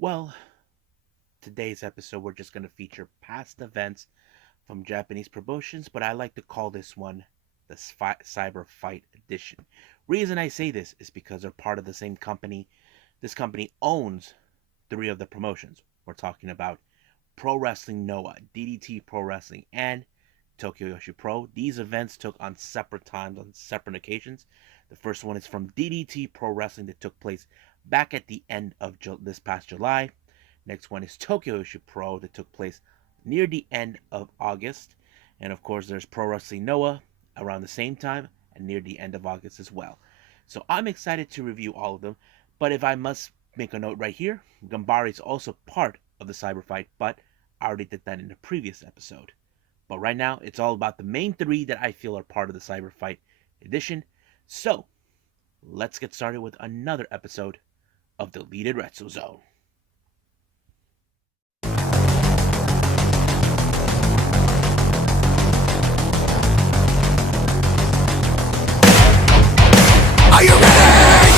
Well, today's episode we're just going to feature past events from Japanese promotions, but I like to call this one the Cyber Fight Edition. Reason I say this is because they're part of the same company. This company owns three of the promotions. We're talking about Pro Wrestling Noah, DDT Pro Wrestling, and Tokyo Yoshi Pro. These events took on separate times on separate occasions. The first one is from DDT Pro Wrestling that took place back at the end of this past July. Next one is Tokyo Yoshi Pro that took place near the end of August. And of course, there's Pro Wrestling Noah around the same time and near the end of August as well. So I'm excited to review all of them. But if I must make a note right here, Gambari is also part of the Cyber Fight, but I already did that in the previous episode. But right now, it's all about the main three that I feel are part of the Cyber Fight edition. So let's get started with another episode of the Deleted Retro Zone. Are you ready?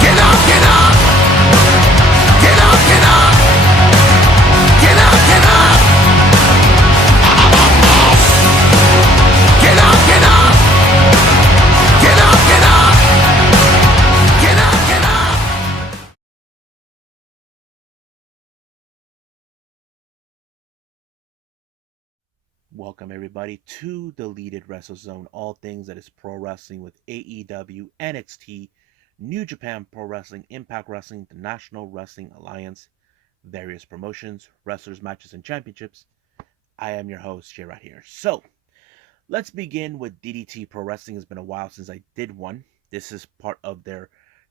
Get up, get up! Get up, get up! Get up, get up! Get up, get up! Get up, get up! Get up, get up! Welcome everybody to the Deleted Wrestle Zone, all things that is pro wrestling with AEW, NXT, New Japan Pro Wrestling, Impact Wrestling, the National Wrestling Alliance, various promotions, wrestlers, matches, and championships. I am your host, Jay, right here. So, let's begin with DDT Pro Wrestling. It's been a while since I did one. This is part of their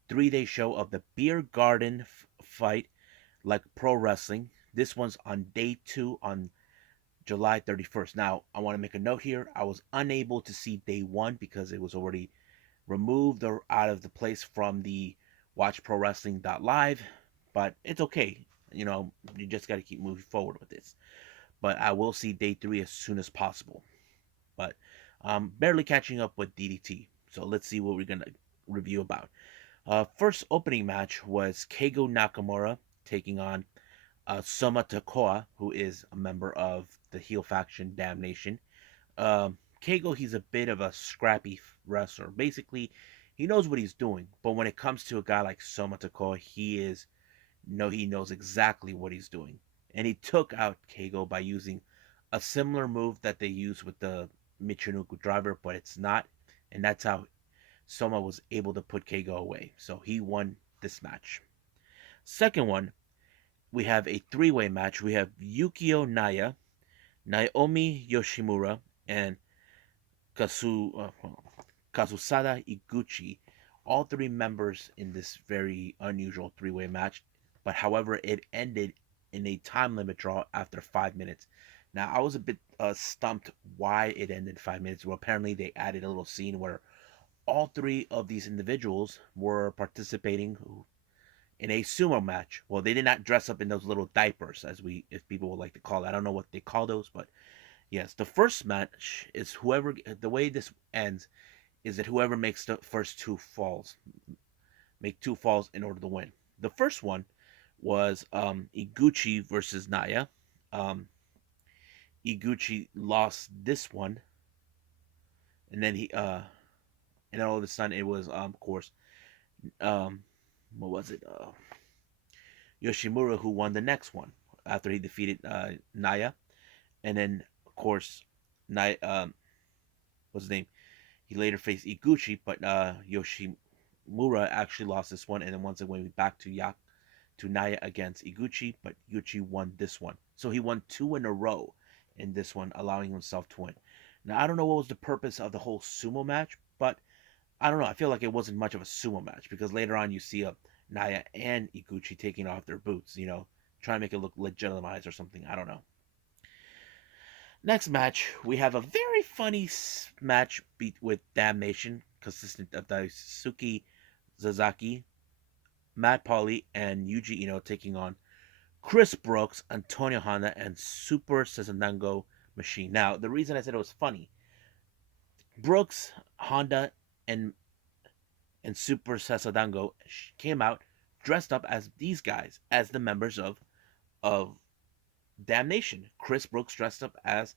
3-day show of the Beer Garden fight, like pro wrestling. This one's on day 2 on July 31st. Now, I want to make a note here. I was unable to see day 1 because it was already removed or out of the place from the watchprowrestling.live, but it's okay. You just got to keep moving forward with this. But I will see day 3 as soon as possible. But I'm barely catching up with DDT. So let's see what we're going to review about. First opening match was Keigo Nakamura taking on Soma Takoa, who is a member of the heel faction Damnation. Keigo, he's a bit of a scrappy wrestler. Basically, he knows what he's doing, but when it comes to a guy like Soma Takoa, he knows exactly what he's doing. And he took out Keigo by using a similar move that they use with the Michinoku driver, but it's not. And that's how Soma was able to put Keigo away. So he won this match. Second one, we have a three-way match. We have Yukio Naya, Naomi Yoshimura, and Kazusada Iguchi. All three members in this very unusual three-way match. But however, it ended in a time limit draw after 5 minutes. Now, I was a bit stumped why it ended 5 minutes. Well, apparently they added a little scene where all three of these individuals were participating in a sumo match. Well, they did not dress up in those little diapers, if people would like to call it. I don't know what they call those, but yes, the first match is whoever. The way this ends is that whoever makes the first two falls, make two falls in order to win. The first one was Iguchi versus Naya. Um, Iguchi lost this one, and then and all of a sudden it was of course um, what was it? Yoshimura who won the next one after he defeated Naya, and then of course Naya what's his name? He later faced Iguchi, but Yoshimura actually lost this one, and then once it went back to Naya against Iguchi, but Iguchi won this one, so he won two in a row in this one, allowing himself to win. Now I don't know what was the purpose of the whole sumo match, but I don't know. I feel like it wasn't much of a sumo match because later on you see Naya and Iguchi taking off their boots, trying to make it look legitimized or something. I don't know. Next match, we have a very funny match with Damnation, consistent of Daisuke Zazaki, Matt Pauly, and Yuji Ino taking on Chris Brooks, Antonio Honda, and Super Sasandango Machine. Now, the reason I said it was funny, Brooks, Honda, and Super Sasadango came out dressed up as these guys, as the members of Damnation. Chris Brooks dressed up as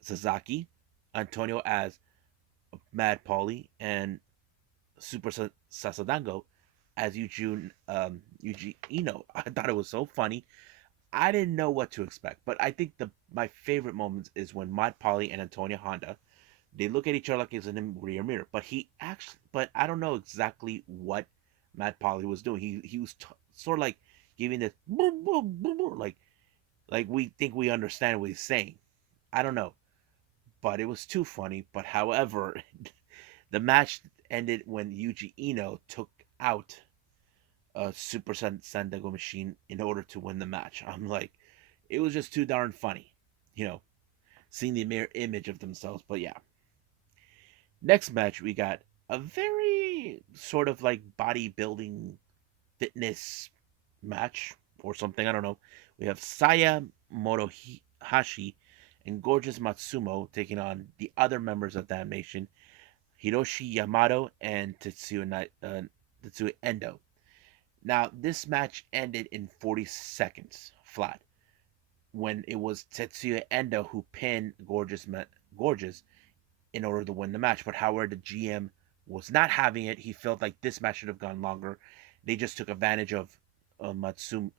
Sasaki, Antonio as Mad Paulie, and Super Sasadango as Yuji Ino. I thought it was so funny. I didn't know what to expect, but I think the my favorite moments is when Mad Paulie and Antonio Honda, they look at each other like it's in a rear mirror. But I don't know exactly what Mad Paulie was doing. He was sort of like giving this like we think we understand what he's saying. I don't know, but it was too funny. But however, the match ended when Yuji Ino took out a Super Sandago machine in order to win the match. I'm like, it was just too darn funny, you know, seeing the mirror image of themselves. But yeah, next match we got a very sort of like bodybuilding fitness match or something. I don't know. We have Saya Morohashi and Gorgeous Matsumo taking on the other members of Damnation, Hiroshi Yamato and Tetsuya Endo. Now, this match ended in 40 seconds flat when it was Tetsuya Endo who pinned Gorgeous in order to win the match. But however, the GM was not having it. He felt like this match should have gone longer. They just took advantage of Matsumo,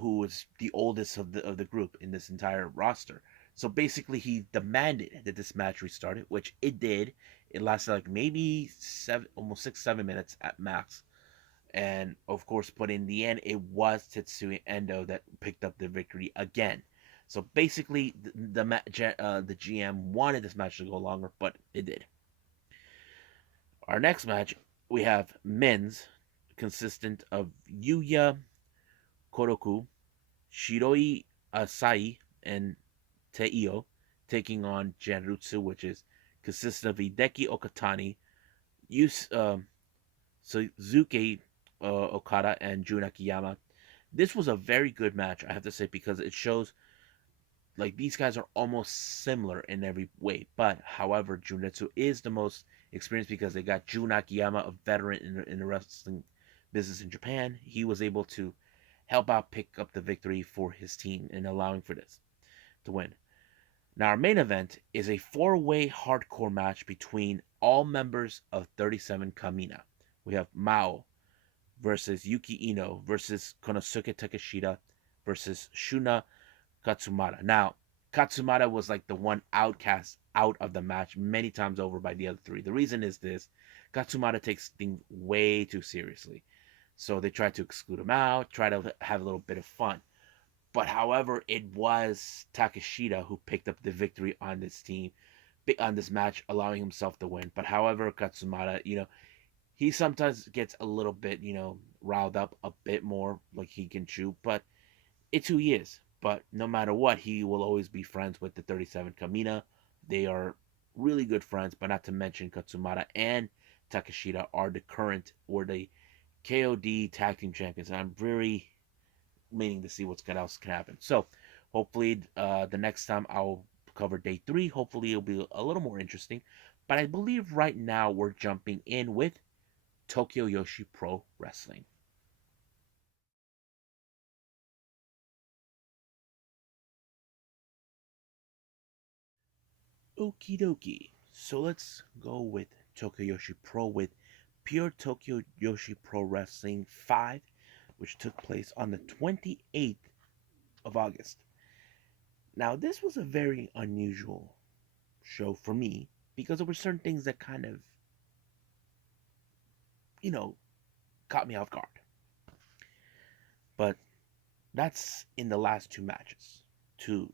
who was the oldest of the group in this entire roster. So basically, he demanded that this match restarted, which it did. It lasted like maybe almost 6-7 minutes at max. And of course, but in the end, it was Tetsuya Endo that picked up the victory again. So basically, the GM wanted this match to go longer, but it did. Our next match, we have men's, consistent of Yuya Koroku, Shiroi Asai, and Teio, taking on Janrutsu, which is consists of Hideki Okatani, Suzuki Okada, and Jun Akiyama. This was a very good match, I have to say, because it shows like these guys are almost similar in every way. But however, Junetsu is the most experienced because they got Jun Akiyama, a veteran in the wrestling business in Japan. He was able to help out pick up the victory for his team and allowing for this to win. Now, our main event is a four-way hardcore match between all members of 37 Kamina. We have Mao versus Yuki Ino versus Konosuke Takeshita versus Shuna Katsumata. Now, Katsumata was like the one outcast out of the match many times over by the other three. The reason is this: Katsumata takes things way too seriously. So they tried to exclude him out, try to have a little bit of fun. But however, it was Takeshita who picked up the victory on this team, on this match, allowing himself to win. But however, Katsumata, he sometimes gets a little bit, riled up a bit more, like he can chew. But it's who he is. But no matter what, he will always be friends with the 37 Kamina. They are really good friends, but not to mention Katsumata and Takeshita are the current or the KOD tag team champions. And I'm very meaning to see what else can happen. So hopefully the next time I'll cover day 3, hopefully it'll be a little more interesting. But I believe right now we're jumping in with Tokyo Joshi Pro Wrestling. Okie dokie. So let's go with Tokyo Joshi Pro with Pure Tokyo Joshi Pro Wrestling 5, which took place on the 28th of August. Now, this was a very unusual show for me because there were certain things that kind of, you know, caught me off guard. But that's in the last 2 matches to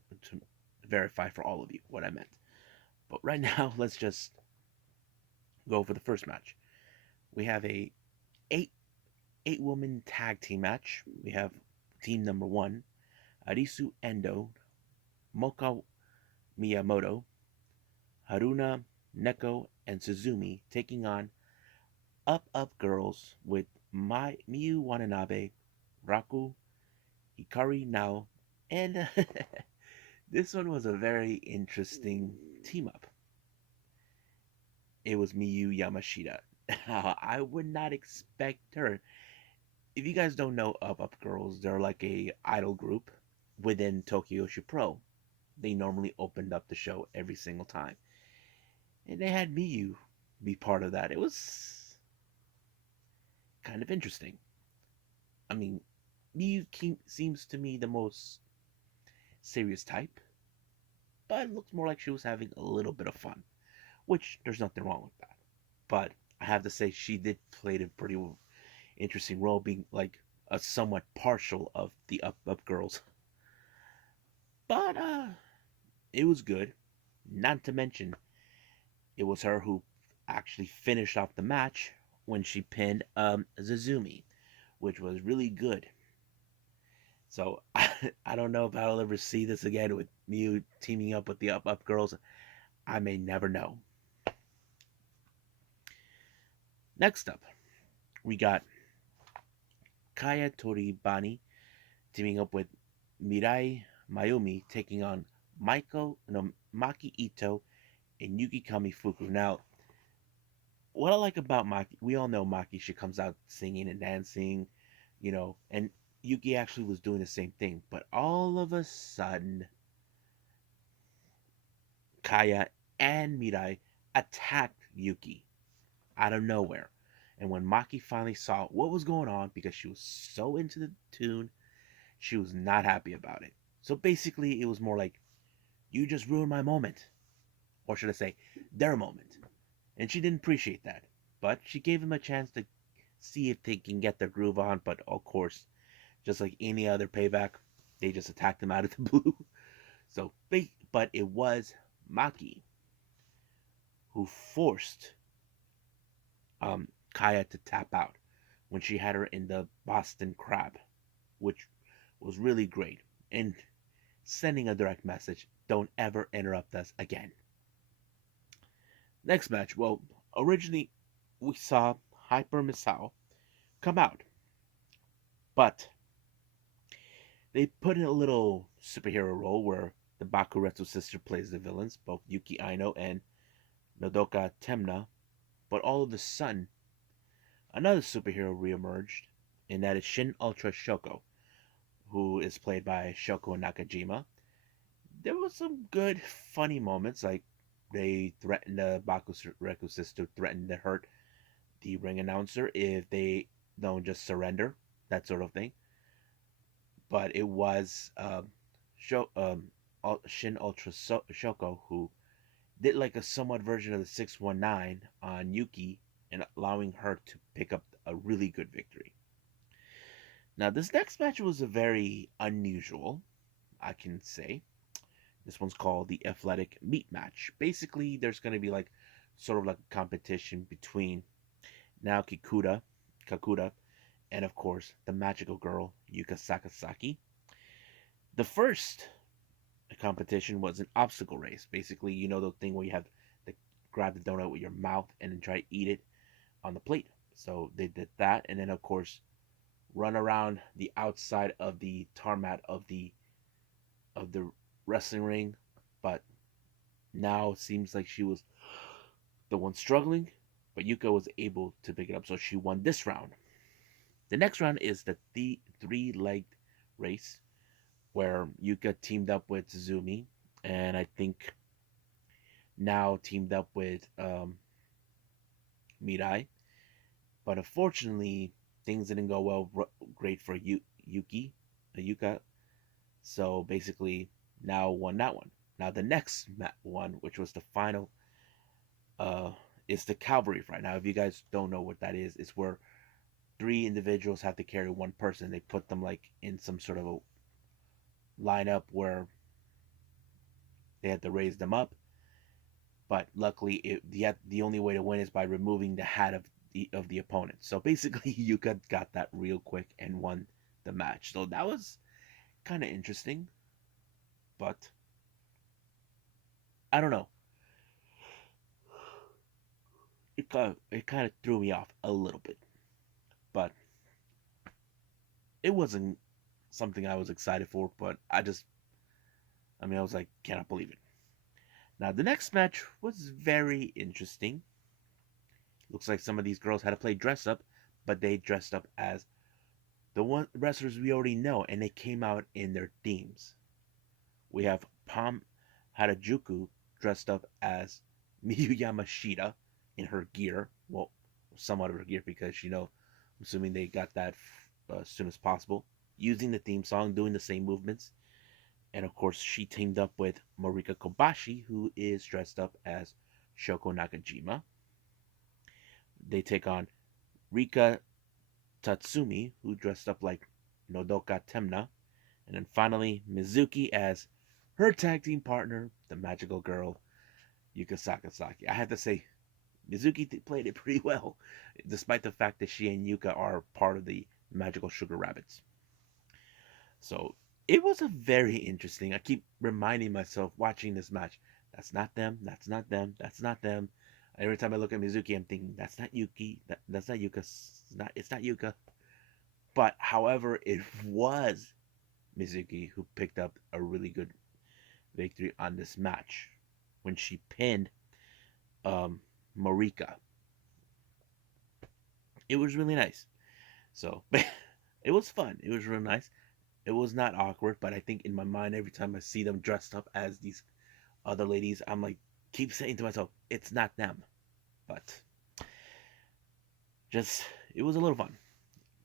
verify for all of you what I meant. But right now, let's just go for the first match. We have a 8-woman tag team match. We have team number 1, Arisu Endo, Moka Miyamoto, Haruna, Neko, and Suzumi taking on Up Girls with Miyu Watanabe, Raku, Hikari Nao, and this one was a very interesting team up. It was Miyu Yamashita. I would not expect her if you guys don't know Up Girls, they're like a idol group within Tokyo Joshi Pro. They normally opened up the show every single time, and they had Miyu be part of that. It was kind of interesting. I mean, seems to me the most serious type, but it looks more like she was having a little bit of fun, which there's nothing wrong with that. But I have to say, she did play a pretty interesting role, being like a somewhat partial of the Up Girls. But it was good. Not to mention, it was her who actually finished off the match when she pinned Zazumi, which was really good. So I don't know if I'll ever see this again with Mew teaming up with the Up Girls. I may never know. Next up, we got Kaya Toribani teaming up with Mirai Mayumi taking on Maki Ito and Yuki Kamifuku. Now, what I like about Maki, we all know Maki, she comes out singing and dancing, and Yuki actually was doing the same thing. But all of a sudden, Kaya and Mirai attacked Yuki out of nowhere. And when Maki finally saw what was going on, because she was so into the tune, she was not happy about it. So basically, it was more like, you just ruined my moment. Or should I say, their moment. And she didn't appreciate that. But she gave him a chance to see if they can get their groove on. But of course, just like any other payback, they just attacked him out of the blue. So, but it was Maki who forced Kaya to tap out when she had her in the Boston Crab, which was really great. And sending a direct message, don't ever interrupt us again. Next match, well, originally we saw Hyper Misao come out, but they put in a little superhero role where the Bakuretsu sister plays the villains, both Yuki Aino and Nodoka Temna. But all of a sudden, another superhero reemerged, and that is Shin Ultra Shoko, who is played by Shoko Nakajima. There was some good, funny moments, like they threatened the Bakuretsu sister, threatened to hurt the ring announcer if they don't just surrender, that sort of thing. But it was Shin Ultra Shoko who did like a somewhat version of the 619 on Yuki and allowing her to pick up a really good victory. Now, this next match was a very unusual, I can say. This one's called the Athletic Meat Match. Basically, there's going to be like sort of like a competition between Naoki Kakuta, and of course, the magical girl, Yuka Sakazaki. The first competition was an obstacle race. Basically, the thing where you have to grab the donut with your mouth and then try to eat it on the plate. So they did that, and then of course run around the outside of the tarmac of the wrestling ring. But now it seems like she was the one struggling, but Yuka was able to pick it up, so she won this round. The next round is the three-legged race, where Yuka teamed up with Zumi, and I think now teamed up with Mirai. But unfortunately, things didn't go great for Yuka. So basically, now won that one. Now the next one, which was the final, uh, is the Cavalry Fight. Now, if you guys don't know what that is, it's where three individuals have to carry one person. They put them like in some sort of a lineup where they had to raise them up. But luckily, the only way to win is by removing the hat of the opponent. So basically, Yuka got that real quick and won the match. So that was kind of interesting, but I don't know. It kind of threw me off a little bit, but it wasn't something I was excited for. But I was like, cannot believe it. Now the next match was very interesting. Looks like some of these girls had to play dress up, but they dressed up as The one wrestlers we already know, and they came out in their themes. We have Pam Harajuku dressed up as Miyu Yamashita in her gear. Well, somewhat of her gear because, I'm assuming they got that as soon as possible. Using the theme song, doing the same movements. And of course, she teamed up with Marika Kobashi, who is dressed up as Shoko Nakajima. They take on Rika Tatsumi, who dressed up like Nodoka Temna. And then finally, Mizuki as her tag team partner, the magical girl, Yuka Sakazaki. I have to say, Mizuki played it pretty well, despite the fact that she and Yuka are part of the Magical Sugar Rabbits. So it was a very interesting. I keep reminding myself watching this match. That's not them. That's not them. That's not them. Every time I look at Mizuki, I'm thinking that's not Yuki. That's not Yuka. It's not Yuka. But however, it was Mizuki who picked up a really good victory on this match when she pinned um, Marika. It was really nice. So it was fun. It was real nice. It was not awkward, but I think in my mind, every time I see them dressed up as these other ladies, I'm like, keep saying to myself, it's not them. But just, it was a little fun.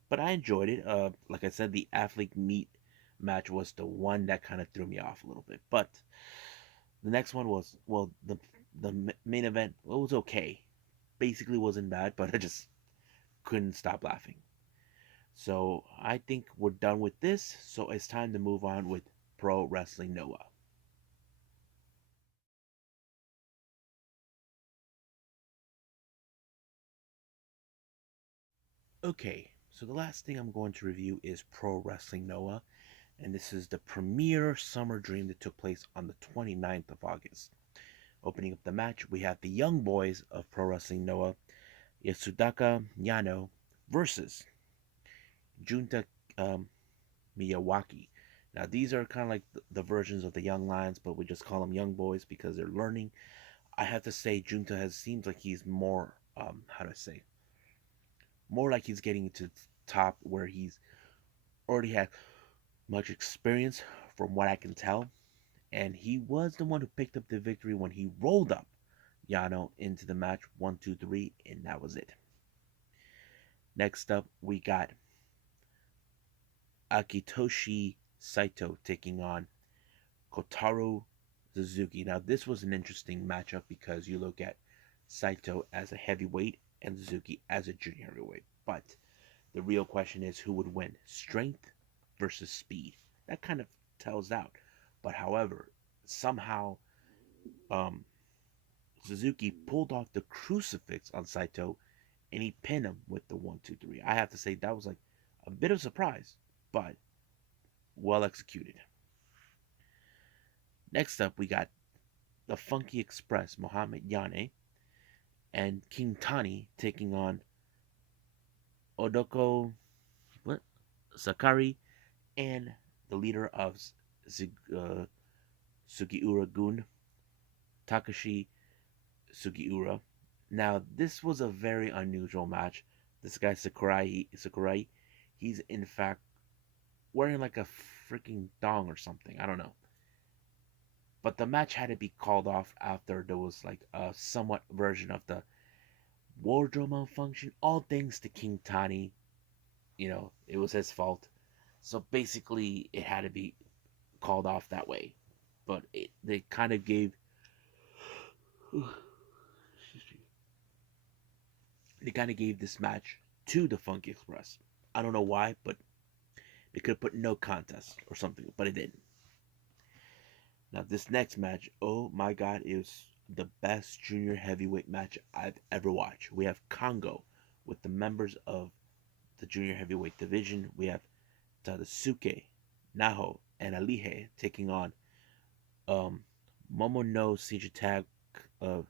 But I enjoyed it. Like I said, the athlete meet match was the one that kind of threw me off a little bit. But the next one was, well, the main event, well, it was okay. Basically wasn't bad, but I just couldn't stop laughing. So I think we're done with this. So it's time to move on with Pro Wrestling Noah. Okay, so the last thing I'm going to review is Pro Wrestling Noah, and this is the premier Summer Dream that took place on the 29th of August. Opening up the match, we have the young boys of Pro Wrestling Noah, Yasudaka Yano versus Junta um, Miyawaki. Now, these are kind of like the versions of the Young Lions, but we just call them Young Boys because they're learning. I have to say, Junta has seems like he's more, how do I say, more like he's getting to the top where he's already had much experience from what I can tell. And he was the one who picked up the victory when he rolled up Yano into the match 1, 2, 3, and that was it. Next up, we got Akitoshi Saito taking on Kotaro Suzuki. Now, this was an interesting matchup because you look at Saito as a heavyweight and Suzuki as a junior heavyweight. But the real question is who would win? Strength versus speed. That kind of tells out. But however, somehow um, Suzuki pulled off the crucifix on Saito and he pinned him with the 1, 2, 3. I have to say that was like a bit of a surprise, but well executed. Next up, we got the Funky Express, Mohamed Yane, and King Tani taking on Odoko what? Sakari and the leader of Sugiura Gun, Takashi Sugiura. Now, this was a very unusual match. This guy Sakurai, he's in fact wearing like a freaking thong or something. I don't know. But the match had to be called off after there was like a somewhat version of the wardrobe malfunction. All thanks to King Tani. It was his fault. So basically, it had to be called off that way. But they kind of gave this match to the Funky Express. I don't know why, but they could have put no contest or something, but it didn't. Now this next match, oh my god, it was the best junior heavyweight match I've ever watched. We have Congo with the members of the junior heavyweight division. We have Tadasuke, Naho, and Alihe taking on um, Momono Shinjitag, uh,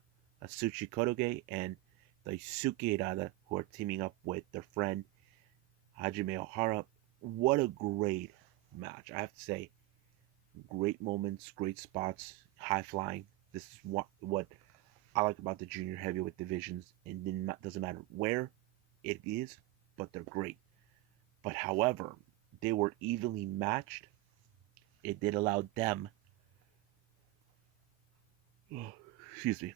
Asuchi Kodoge, and the Suke Irada, who are teaming up with their friend Hajime Ohara. What a great match. I have to say, great moments, great spots, high flying. This is what I like about the junior heavyweight divisions. And it doesn't matter where it is, but they're great. But however, they were evenly matched. It did allow them, excuse me,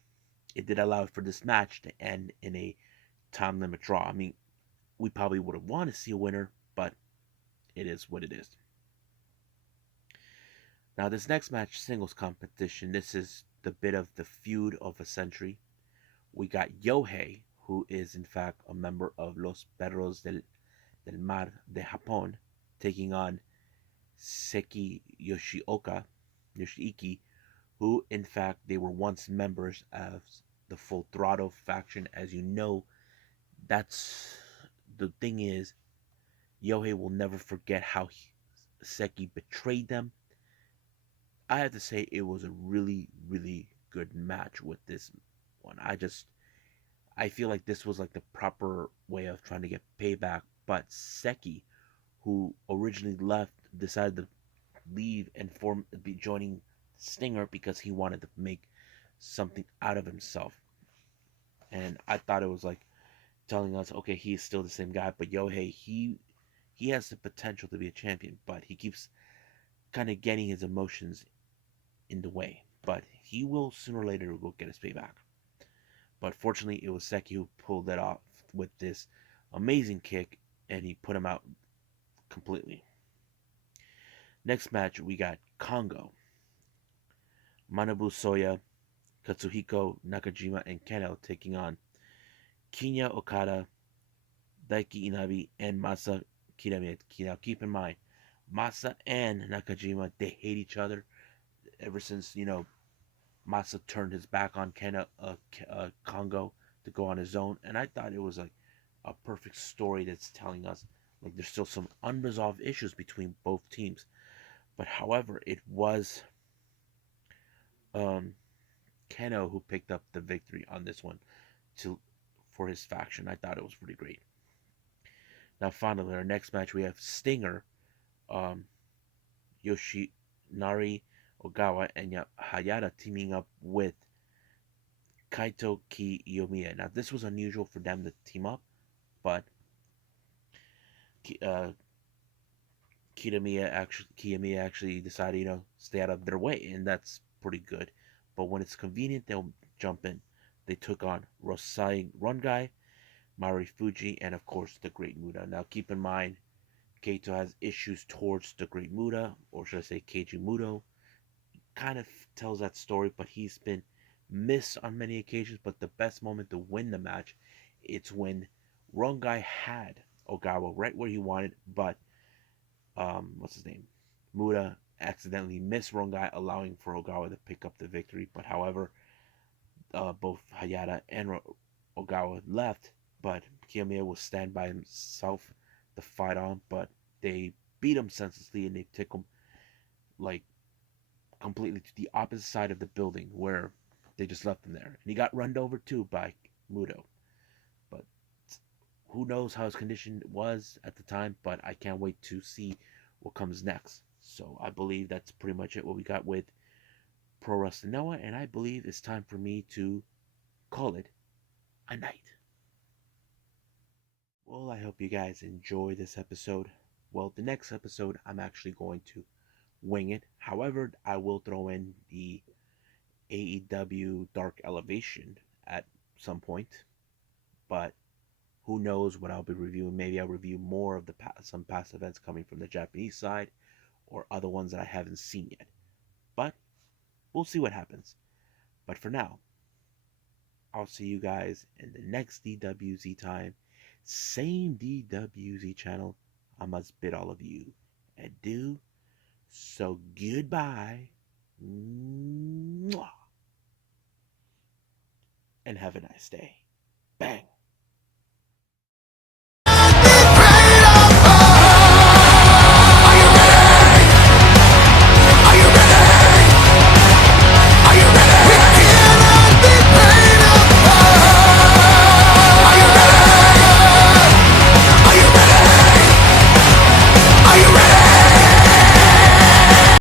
it did allow for this match to end in a time limit draw. I mean, we probably would have wanted to see a winner, but it is what it is. Now, this next match, singles competition, this is the bit of the feud of a century. We got Yohei, who is in fact a member of Los Perros del Mar de Japón, taking on Seki Yoshiiki, who in fact they were once members of the Full Throttle faction. As you know, that's the thing is, Yohei will never forget how Seki betrayed them. I have to say it was a really, really good match with this one. I feel like this was like the proper way of trying to get payback. But Seki, who originally left, decided to leave and be joining Stinger because he wanted to make something out of himself. And I thought it was like telling us, okay, he's still the same guy, but Yohei, he has the potential to be a champion, but he keeps kind of getting his emotions in the way. But he will sooner or later go get his payback. But fortunately, it was Seki who pulled it off with this amazing kick, and he put him out completely. Next match, we got Kongo. Manabu Soya, Katsuhiko Nakajima, and Keno taking on Kinya Okada, Daiki Inabi, and Masa Kitamiya. Now, keep in mind, Masa and Nakajima, they hate each other ever since, Masa turned his back on Kongo to go on his own. And I thought it was like a perfect story that's telling us like there's still some unresolved issues between both teams. But however, it was um, Keno who picked up the victory on this one to for his faction. I thought it was pretty great. Now, finally, our next match we have Stinger, um, Yoshinari Ogawa, and Hayata teaming up with Kaito Kiyomiya. Now, this was unusual for them to team up, but uh, Kiyomiya actually decided, stay out of their way, and that's pretty good. But when it's convenient, they'll jump in. They took on Rosai Rungai, Mari Fuji, and of course the Great Muta. Now, keep in mind, Kaito has issues towards the Great Muta, or should I say Keiji Muto. Kind of tells that story, but he's been missed on many occasions. But the best moment to win the match, it's when Rungai had Ogawa right where he wanted, but what's his name? Muta accidentally missed Rungai, allowing for Ogawa to pick up the victory. But however, both Hayata and Ogawa left, but Kiyomiya will stand by himself to fight on. But they beat him senselessly, and they took him like completely to the opposite side of the building where they just left him there. And he got run over too by Muto. But who knows how his condition was at the time, but I can't wait to see what comes next. So I believe that's pretty much it what we got with Pro Wrestling Noah, and I believe it's time for me to call it a night. Well, I hope you guys enjoy this episode. Well, the next episode I'm actually going to wing it. However, I will throw in the AEW Dark Elevation at some point, but who knows what I'll be reviewing. Maybe I'll review more of some past events coming from the Japanese side or other ones that I haven't seen yet. But we'll see what happens. But for now, I'll see you guys in the next DWZ time. Same DWZ channel. I must bid all of you adieu. So goodbye. Mwah. And have a nice day. Bang.